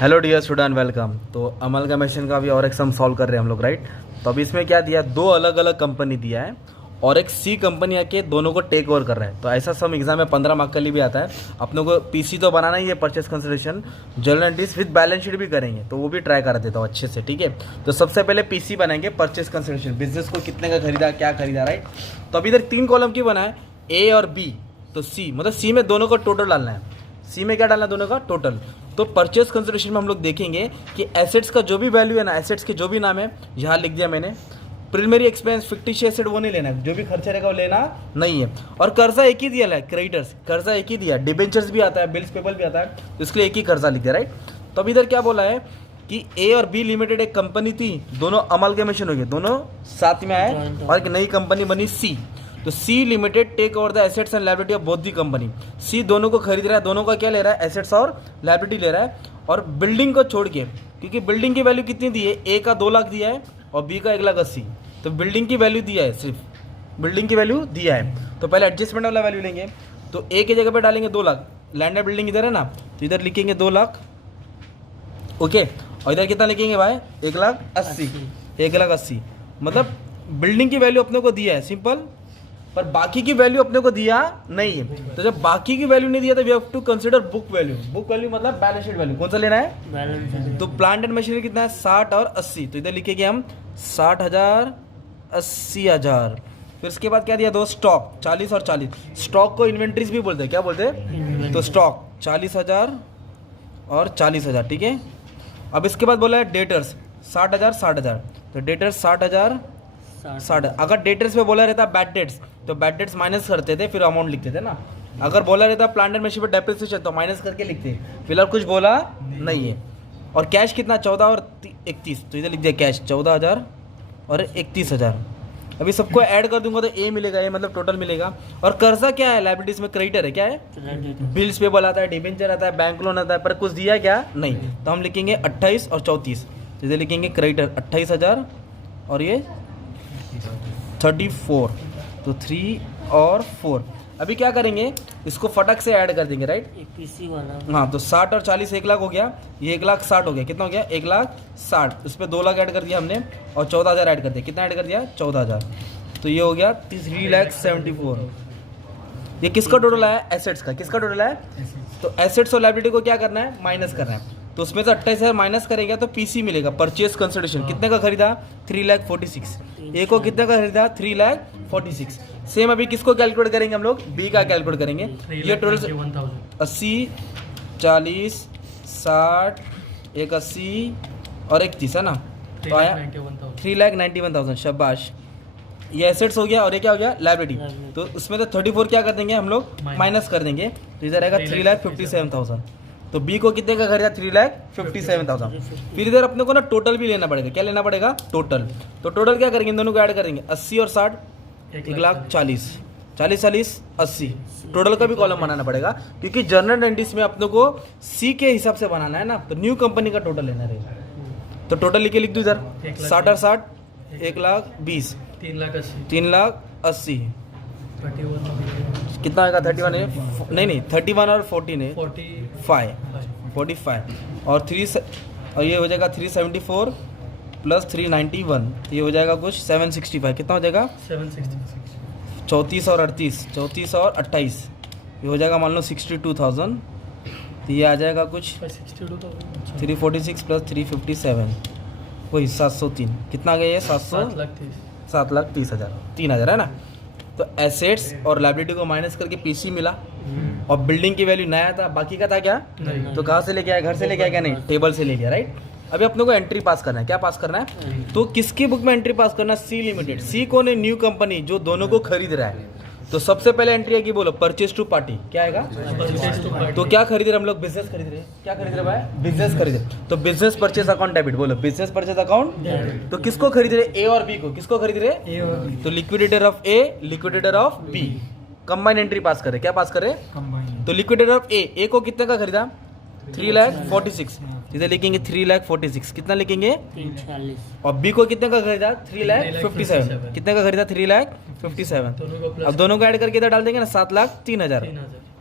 Hello dear student, welcome. तो amalgamation का भी और एक सम सॉल्व कर रहे हैं हम लोग, राइट। तो अभी इसमें क्या दिया, दो अलग अलग कंपनी दिया है और एक सी कंपनी आके दोनों को टेक ओवर कर रहा है। तो ऐसा सम एग्जाम में 15 मार्क के लिए भी आता है। अपनों को पीसी तो बनाना ही है, purchase consideration, journal entries with balance sheet भी करेंगे, तो वो भी ट्राई कर देता हूँ अच्छे से, ठीक है। तो सबसे पहले पीसी बनाएंगे, परचेस कंसिडरेशन, बिजनेस को कितने का खरीदा, क्या खरीदा, राइट। तो अभी इधर 3 कॉलम की बना है, ए और बी। तो सी मतलब सी में दोनों को टोटल डालना है। सी में क्या डालना है, दोनों का टोटल। तो परचेस कंसिडरेशन में हम लोग देखेंगे कि एसेट्स का जो भी वैल्यू है ना, एसेट्स के जो भी नाम है, यहाँ लिख दिया मैंने। प्रीलिमिनरी एक्सपेंस, फिक्टिशियस एसेट वो नहीं लेना है, जो भी खर्चा रहेगा वो लेना नहीं है। और कर्जा एक ही दिया है, क्रेडिटर्स कर्जा एक ही दिया, डिबेंचर्स भी आता है, बिल्स पेबल भी आता है, तो इसके लिए एक ही कर्जा लिख दिया, राइट। तो अब इधर क्या बोला है कि ए और बी लिमिटेड एक कंपनी थी, दोनों अमलगमेशन हो गए, दोनों साथ में आए और एक नई कंपनी बनी सी। तो C limited take over the assets and liability of both the company. C दोनों को खरीद रहा है, दोनों का क्या ले रहा है, एसेट्स और लायबिलिटी ले रहा है। और बिल्डिंग को छोड़ के, क्योंकि बिल्डिंग की वैल्यू कितनी दी है, ए का 2 लाख दिया है और बी का 1,80,000, तो बिल्डिंग की वैल्यू दिया है, सिर्फ बिल्डिंग की वैल्यू दिया है। तो पहले एडजस्टमेंट वाला वैल्यू लेंगे, तो ए की जगह पे डालेंगे 2 लाख, लैंड एंड बिल्डिंग इधर है ना, तो इधर लिखेंगे 2 लाख, ओके। और इधर कितना लिखेंगे भाई, 1,80,000, 1,80,000। मतलब बिल्डिंग की वैल्यू अपने को दिया है, सिंपल, पर बाकी की वैल्यू अपने को दिया नहीं है। तो जब बाकी की वैल्यू नहीं दिया तो we have to consider book value. Book value मतलब बैलेंस शीट वैल्यू, कौन सा लेना है, बैलेंस। तो प्लांट एंड मशीनरी कितना है, 60 और 80, तो इधर लिखेंगे हम 60,000, 80,000। फिर उसके बाद क्या दिया, दो स्टॉक 40 और 40। स्टॉक को इन्वेंट्रीज भी बोलते हैं, क्या बोलते हैं, तो स्टॉक 40,000 और 40,000, ठीक है। अब इसके बाद बोला है डेटर्स 60,000, 60,000, तो डेटर्स 60,000, 60। अगर डेटर्स पे बोला रहता बैड डेट्स, तो बैड डेट्स माइनस करते थे, फिर अमाउंट लिखते थे ना। अगर बोला रहता प्लांट एंड मशीन पे डेप्रिसिएशन, तो माइनस करके लिखते। फिलहाल कुछ बोला नहीं है। और कैश कितना, 14 और 31, तो इधर लिख दिया कैश 14,000 और 31,000। अभी सबको ऐड कर दूंगा तो ए मिलेगा, ए मतलब टोटल मिलेगा। और कर्जा क्या है, लायबिलिटीज में क्रेडिटर है, क्या है, बिल्स पेबल आता है, डिबेंचर आता है, बैंक लोन आता है, पर कुछ दिया क्या नहीं। तो हम लिखेंगे 28 और 34, तो इधर लिखेंगे क्रेडिटर 28,000 और ये 34, तो 3 और 4। अभी क्या करेंगे, इसको फटक से ऐड कर देंगे, राइट, पीसी वाला। हाँ, तो 60 और 40 1 लाख हो गया, ये 1,60,000 हो गया, कितना हो गया, 1,60,000। उस पर 2 लाख ऐड कर दिया हमने और 14,000 ऐड कर दिया, कितना ऐड कर दिया, 14,000। तो ये हो गया 3,74,000। ये किसका टोटल आया, एसेट्स का। किसका टोटल है, तो एसेट्स और लायबिलिटी को क्या करना है, माइनस करना है। तो उसमें से 28,000 माइनस करेंगे तो पीसी मिलेगा, परचेज कंसिडरेशन। कितने का खरीदा, 3,46,000। ए को कितने का खरीदा, 3,46,000। सेम अभी किसको कैलकुलेट करेंगे हम लोग, बी का कैलकुलेट करेंगे। ये टोटल 80, 40, 60, 81 और 31 है ना, तो आया 3,91,000। शाबाश, ये एसेट्स हो गया और ये क्या हो गया, लायबिलिटी। तो उसमें तो 34 क्या कर देंगे हम लोग, माइनस कर देंगे, तो इधर आएगा 3,57,000। तो बी को कितने का खरीदा, 3,57,000। फिर इधर अपने को ना टोटल भी लेना पड़ेगा, क्या लेना पड़ेगा, टोटल। तो टोटल क्या करेंगे, इन दोनों को ऐड करेंगे, 80 और 60, 1,40,000, 40, 40, 80। टोटल का भी कॉलम बनाना पड़ेगा, क्योंकि जर्नल एंट्रीज में अपने को सी के हिसाब से बनाना है ना, तो न्यू कंपनी का टोटल लेना रहेगा। तो टोटल लिख दो इधर, 60 और 60, 1,20,000, 3,80,000। कितना आएगा, 31 है, नहीं 31 और 14 है, 45 और 3 और ये हो जाएगा 374 प्लस 391, ये हो जाएगा कुछ 765। कितना हो जाएगा, 766। 34 और 38, 34 और 28, ये हो जाएगा मान लो 62,000। तो ये आ जाएगा कुछ 346 प्लस 357, वही 703। कितना आ गया ये, 7,30,000, 3,000 है ना। तो एसेट्स और लायबिलिटी को माइनस करके पीसी मिला, और बिल्डिंग की वैल्यू नया था, बाकी का था क्या, तो कहाँ से लेके आया, घर से लेके आया क्या, नहीं, टेबल से ले लिया, राइट। अभी अपने को एंट्री पास करना है, क्या पास करना है, तो किसकी बुक में एंट्री पास करना है, सी लिमिटेड। सी कौन है, न्यू कंपनी जो दोनों को खरीद रहा है। तो सबसे पहले एंट्री आएगी, बोलो परचेज टू पार्टी, क्या आएगा, तो क्या खरीद रहे हम लोग, बिजनेस खरीद रहे हैं, क्या खरीद रहे भाई, बिजनेस खरीद रहे। तो बिजनेस परचेज अकाउंट डेबिट, बोलो बिजनेस परचेज अकाउंट। तो किसको खरीद रहे, ए और बी को, किसको खरीद रहे, तो liquidator of A, liquidator of B, combine entry pass करे, क्या पास करे, तो लिक्विडेटर ऑफ ए को कितने का खरीदा, 3,46,000, इधर लिखेंगे 3,46,000। कितना लिखेंगे, 340। और बी को कितने का खरीदा, 3,57,000। कितने का खरीदा, 3,57,000। अब दोनों को ऐड करके इधर डाल देंगे ना, 7,03,000।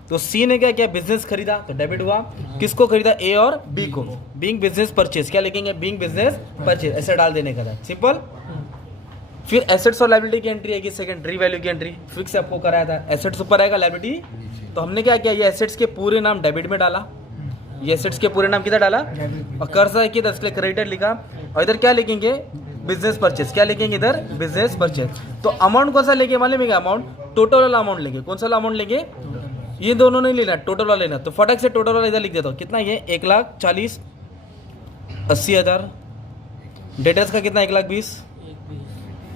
तो सी ने क्या किया, बिजनेस खरीदा तो डेबिट हुआ। किसको खरीदा, ए और बी को, बीइंग बिजनेस परचेज, क्या लिखेंगे, बीइंग बिजनेस परचेज, ऐसे डाल देने का था, सिंपल। फिर एसेट्स और लायबिलिटी की एंट्री आएगी, सेकंडरी वैल्यू की एंट्री फिक्स आपको कराया था, एसेट्स ऊपर आएगा, लायबिलिटी, तो हमने क्या किया, ये एसेट्स के पूरे नाम डेबिट में डाला, ये एसेट्स के पूरे नाम किधर डाला, और कर्जा की इसलिए क्रेडिटर लिखा, और इधर क्या लिखेंगे, बिजनेस परचेज, क्या लिखेंगे इधर, बिजनेस परचेज। तो अमाउंट कौन सा लेंगे मालूम है क्या, अमाउंट टोटल वाला अमाउंट लेंगे, कौन सा वाला अमाउंट लेंगे, ये दोनों नहीं लेना, टोटल वाला लेना। तो फटक से टोटल वाला इधर लिख देता हूँ, कितना ये 1,40,80,000, डेटर्स का कितना 1,20,000,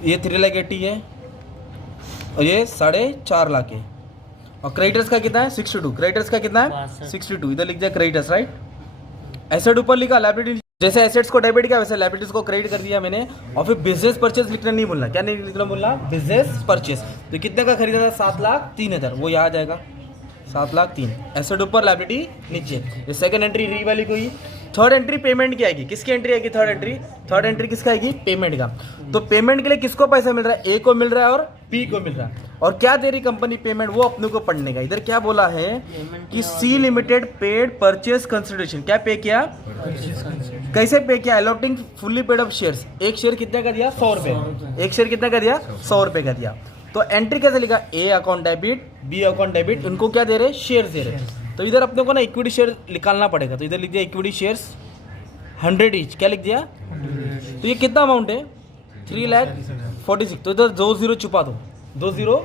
ये 3,80,000 है, और ये 4.5 है, और क्रेडिटर्स का कितना है 62, क्रेडिटर्स का कितना है 62, इधर लिख दिया क्रेडिटर्स, राइट। एसेट ऊपर लिखा, लायबिलिटी, जैसे एसेट्स को डेबिट किया वैसे लायबिलिटीज को क्रेडिट कर दिया मैंने। और फिर बिजनेस परचेज लिखना नहीं भूलना, क्या नहीं लिखना भूलना, बिजनेस परचेज। तो कितने का खरीदा था, 7,03,000, वो यहाँ आ जाएगा 7,03,000, एसेट ऊपर लायबिलिटी नीचे। ये सेकंड एंट्री री वाली को ही। थर्ड एंट्री पेमेंट की आएगी, किसकी एंट्री आएगी, थर्ड एंट्री किसका आएगी, पेमेंट का। तो पेमेंट के लिए किसको पैसा मिल रहा है, ए को मिल रहा है और बी को मिल रहा है, और क्या दे रही कंपनी पेमेंट, वो अपने को पढ़ने का। इधर क्या बोला है कि C limited paid purchase consideration, क्या पे किया, कैसे पे किया, allotting fully paid of shares, एक शेयर कितने का दिया, 100 रुपए, एक शेयर कितने का दिया, 100 रुपए का दिया। तो एंट्री कैसे लिखा, A account debit, B account debit, उनको क्या दे रहे, शेयर दे रहे। तो इधर अपने को ना इक्विटी शेयर निकालना पड़ेगा, तो इधर लिख दिया इक्विटी शेयर्स 100 ईच, क्या लिख दिया, तो ये कितना अमाउंट है 3,46,000, तो इधर 2 0 छुपा दो, 2 0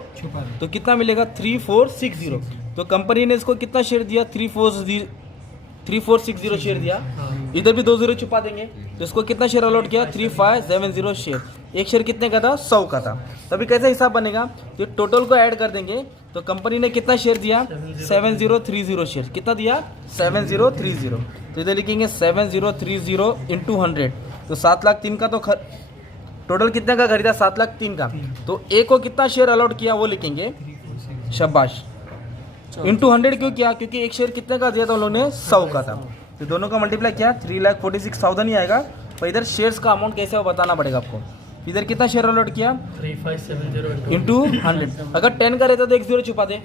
तो कितना मिलेगा 3,460। तो कंपनी ने इसको कितना शेयर दिया, 3,460 शेयर दिया, इधर भी 2 0 छुपा देंगे, तो इसको कितना शेयर अलॉट किया, 3,570 शेयर, एक शेयर कितने का था, 100 का था। तभी कैसे हिसाब बनेगा, तो टोटल को ऐड कर देंगे, तो कंपनी ने कितना शेयर दिया, 7030 शेयर, कितना दिया 7030, तो इधर लिखेंगे 7030 इंटू 100, तो 7,03,000 का तो टोटल कितने का खरीदा, 7,03,000 का। तो ए को कितना शेयर अलॉट किया वो लिखेंगे, शाबाश, इंटू 100 क्यों किया, क्योंकि एक शेयर कितने का दिया था उन लोगों ने, 100 का था, तो दोनों का मल्टीप्लाई किया 3,46,000 ही आएगा। तो इधर शेयर्स का अमाउंट कैसे हो बताना पड़ेगा आपको। इधर कितना शेयर अलॉट किया 3570 इंटू 100, अगर 10 का रहता तो 1 0 छुपा दे,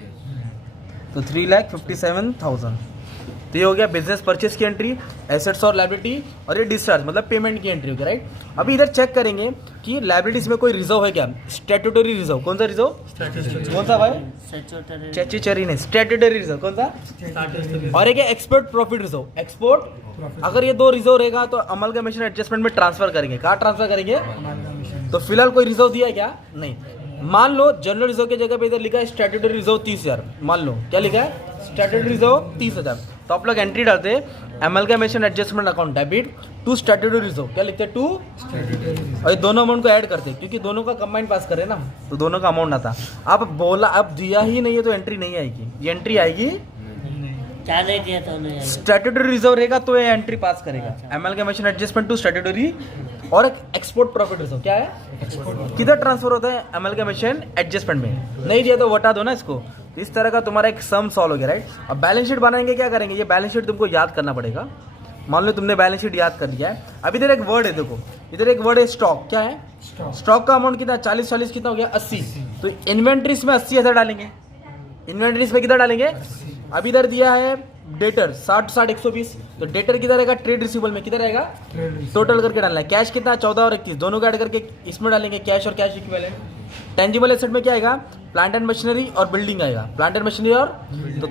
तो 3,57,000। तो ये हो गया बिजनेस परचेज की एंट्री, एसेट्स और लायबिलिटी, और ये डिस्चार्ज मतलब पेमेंट की एंट्री होगी, राइट। अभी इधर चेक करेंगे कि लायबिलिटीज में कोई रिजर्व है क्या, स्टैट्यूटरी रिजर्व, कौन सा रिजर्व, कौन सा भाई, स्टैट्यूटरी नहीं, स्टैट्यूटरी रिजर्व कौन सा, और एक एक्सपोर्ट प्रॉफिट रिजर्व, एक्सपोर्ट। अगर ये दो रिजर्व रहेगा तो अमलगमेशन एडजस्टमेंट में ट्रांसफर करेंगे, कहाँ ट्रांसफर करेंगे, तो फिलहाल कोई रिजर्व दिया है क्या, नहीं। मान लो जनरल रिजर्व की जगह पे इधर लिखा है स्टैट्यूटरी रिजर्व 30,000, मान लो क्या लिखा है, स्टैट्यूटरी रिजर्व 30,000, तो आप लोग एंट्री डालते हैं amalgamation adjustment account debit to statutory reserve, क्या लिखते हैं, टू, और ये दोनों अमाउंट को ऐड करते हैं, क्योंकि दोनों का कंबाइन पास करे ना, तो दोनों का अमाउंट आता। अब बोला, अब दिया ही नहीं है तो एंट्री नहीं आएगी, ये एंट्री आएगी, क्या नहीं दिया था उन्हें, स्टैट्यूटरी रिजर्व रहेगा तो ये एंट्री पास करेगा, अमलगमेशन एडजस्टमेंट टू स्टैट्यूटरी। और एक एक्सपोर्ट प्रॉफिट रिजर्व क्या है, किधर ट्रांसफर होता है, अमलगमेशन एडजस्टमेंट में, नहीं दिया तो वटा दो ना इसको। तो इस तरह का तुम्हारा एक सम सॉल्व हो गया, राइट। अब बैलेंस शीट बनाएंगे, क्या करेंगे, ये बैलेंस शीट तुमको याद करना पड़ेगा। मान लो तुमने बैलेंस शीट याद कर लिया है, अब इधर एक वर्ड है, देखो इधर एक वर्ड है स्टॉक, क्या है, स्टॉक का अमाउंट कितना, 40 कितना हो गया 80, तो इन्वेंट्रीज में 80,000 डालेंगे, इन्वेंट्रीज में कितना डालेंगे। अब इधर दिया है डेटर 60 120, तो डेटर किधर रहेगा, ट्रेड रिसीवेबल में किधर रहेगा, टोटल करके डालना है। कैश कितना 14 और 21, दोनों को ऐड करके इसमें डालेंगे, कैश और कैश इक्विवेलेंट। टेंजिबल एसेट में क्या आएगा, प्लांट एंड मशीनरी और बिल्डिंग आएगा, प्लांट एंड मशीनरी और, तो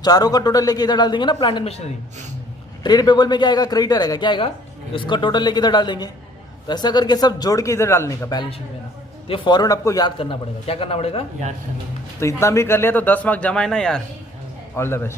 चारों का टोटल लेके इधर डाल देंगे ना, plant and machinery. Trade payable में क्या आएगा, क्रेडिटर आएगा, क्या आएगा, इसका टोटल लेके इधर डाल देंगे। तो ऐसा करके सब जोड़ के इधर डालने का बैलेंस शीट में ना। तो ये फॉर्मेट आपको याद करना पड़ेगा, क्या करना पड़ेगा, याद करना। तो इतना भी कर लिया तो 10 मार्क्स जमा है ना यार। All the best.